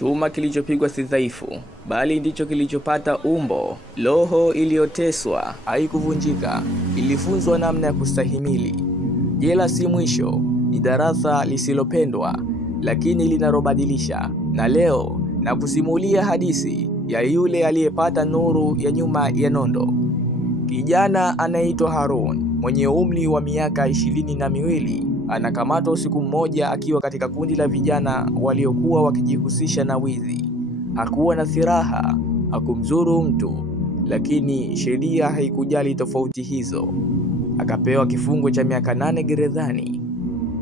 Chuma kilichopigwa si dhaifu, bali ndicho kilichopata umbo. Roho iliyoteswa haikuvunjika, ilifunzwa namna ya kustahimili. Jela si mwisho, ni darasa lisilopendwa, lakini linalobadilisha. Na leo na kusimulia hadithi ya yule aliyepata nuru ya nyuma ya nondo. Kijana anaitwa Harun, mwenye umri wa miaka 22, anakamatwa usiku mmoja akiwa katika kundi la vijana waliokuwa wakijihusisha na wizi. Hakuwa na silaha, hakumzuru mtu, lakini sheria haikujali tofauti hizo. Akapewa kifungo cha miaka 8 gerezani.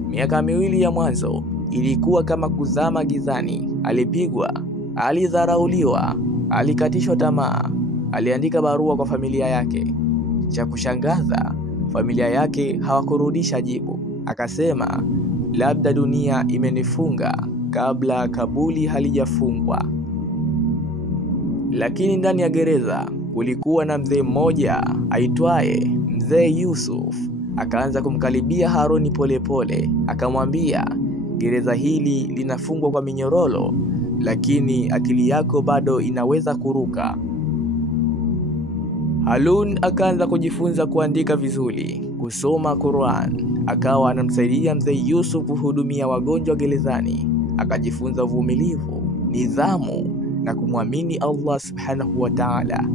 Miaka 2 ya mwanzo ilikuwa kama kuzama gizani. Alipigwa, alidharauliwa, alikatishwa tamaa, aliandika barua kwa familia yake. Cha kushangaza, familia yake hawakurudisha jibu. Akasema, labda dunia imenifunga kabla kabuli halijafungwa. Lakini ndani ya gereza kulikuwa na mzee mmoja aitwaye Mzee Yusuf. Akaanza kumkaribia Haruni polepole, akamwambia, gereza hili linafungwa kwa minyororo, lakini akili yako bado inaweza kuruka. Harun akaanza kujifunza kuandika vizuri, kusoma Qur'an. Akawa anamsaidia Mzee Yusuf kuhudumia wagonjwa gerezani. Akajifunza uvumilivu, nidhamu na kumwamini Allah Subhanahu wa Ta'ala.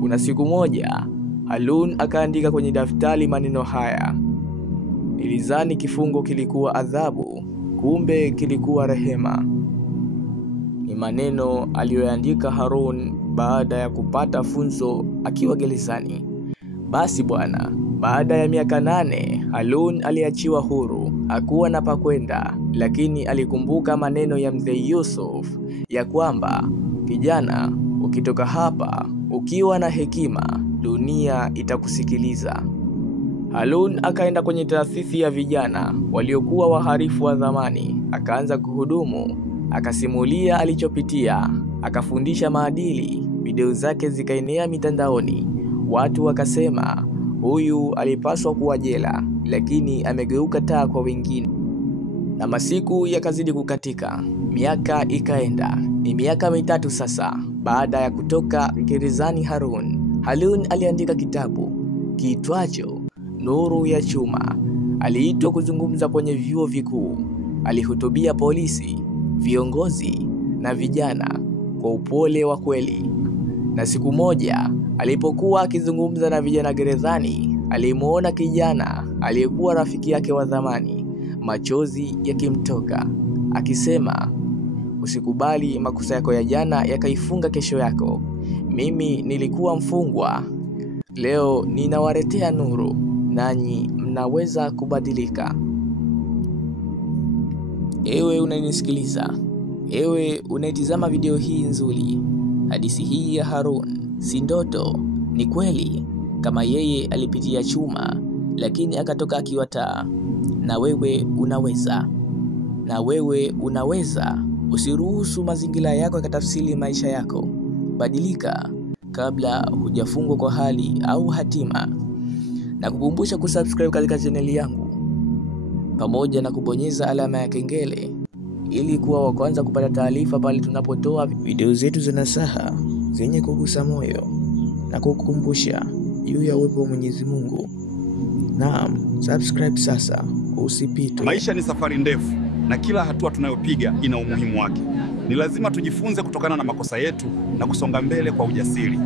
Kuna siku moja Harun akaandika kwenye daftari maneno haya: nilizani kifungo kilikuwa adhabu, kumbe kilikuwa rehema. Ni maneno aliyoandika Harun baada ya kupata funzo akiwa gerezani. Basi bwana, baada ya miaka 8 Harun aliachiwa huru. Hakuwa na pa kwenda, lakini alikumbuka maneno ya Mzee Yusuf ya kwamba, kijana, ukitoka hapa ukiwa na hekima, dunia itakusikiliza. Harun akaenda kwenye taasisi ya vijana waliokuwa wahalifu wa zamani. Akaanza kuhudumu, akasimulia alichopitia, akafundisha maadili. Video zake zikaenea mitandaoni. Watu wakasema, huyu alipaswa kuwa jela, lakini amegeuka taa kwa wengine. Na masiku yakazidi kukatika, miaka ikaenda. Ni miaka 3 sasa baada ya kutoka gerezani. Harun aliandika kitabu kiitwacho Nuru ya Chuma. Aliitwa kuzungumza kwenye vyuo vikuu. Alihutubia polisi, viongozi na vijana kwa upole wa kweli. Na siku moja alipokuwa akizungumza na vijana gerezani, alimuona kijana aliyekuwa rafiki yake wa zamani, machozi yakimtoka, akisema, usikubali makosa yako ya jana yakaifunga kesho yako. Mimi nilikuwa mfungwa, leo ninawaletea nuru, nanyi mnaweza kubadilika. Ewe unanisikiliza, ewe unaitizama video hii nzuri, hadithi hii ya Harun si ndoto, ni kweli. Kama yeye alipitia chuma, lakini akatoka akiwa taa, na wewe unaweza. Na wewe unaweza. Usiruhusu mazingira yako yakatafsiri maisha yako. Badilika kabla hujafungwa kwa hali au hatima. Na kukumbusha kusubscribe katika channel yangu, pamoja na kubonyeza alama ya kengele, ili kuwa wa kwanza kupata taarifa pale tunapotoa video zetu za nasaha zenye kugusa moyo na kukukumbusha juu ya uwepo wa Mwenyezi Mungu. Naam, subscribe sasa usipitwe. Maisha ni safari ndefu na kila hatua tunayopiga ina umuhimu wake. Ni lazima tujifunze kutokana na makosa yetu na kusonga mbele kwa ujasiri.